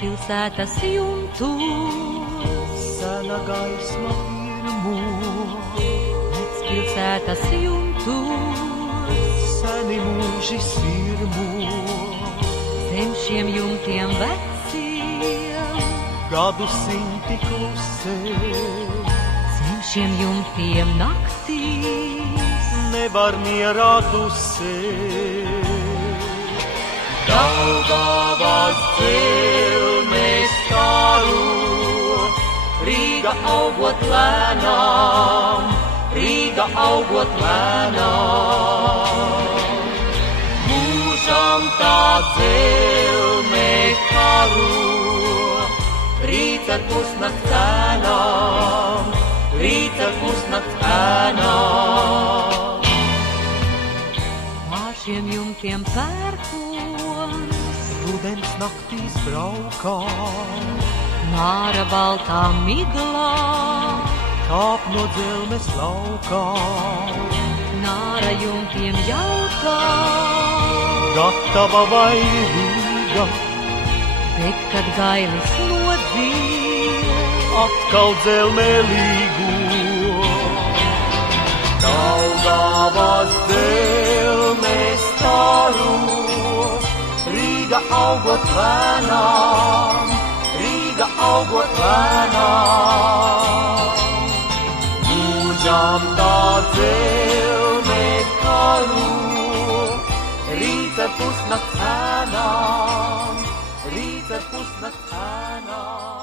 pilsētas jumtos. Sena gaisma pirmo, Pilsētas jumtos. seni mūži sirmo, Zem šiem jumtiem veciem, gadu simti klusē, zem šiem jumtiem naktīs. nevar mierā dusēt. Daugavas dzelmēs karu, Rīga augot lēnām, Rīga augot lēnām. Mūžam tā dzelmē karu, rīts ar pusnakts ēnām, rīts ar pusnakts ēnām. Pār šiem jumtiem pērkons, Rudens naktīs braukā, Māra baltā miglā, kāp no dzelmes laukā. Nāra jumtiem jautā, Gatava vai Rīga, bet kad gailis nodzied, atkal dzelmē līgo. Daugavas dzelmēs staru, Rīga augot lēnām, Rīga augot lēnām. Mūžam tā dzelmē karu, rīts ar pusnakts ēnām, rīts ar pusnakts ēnām.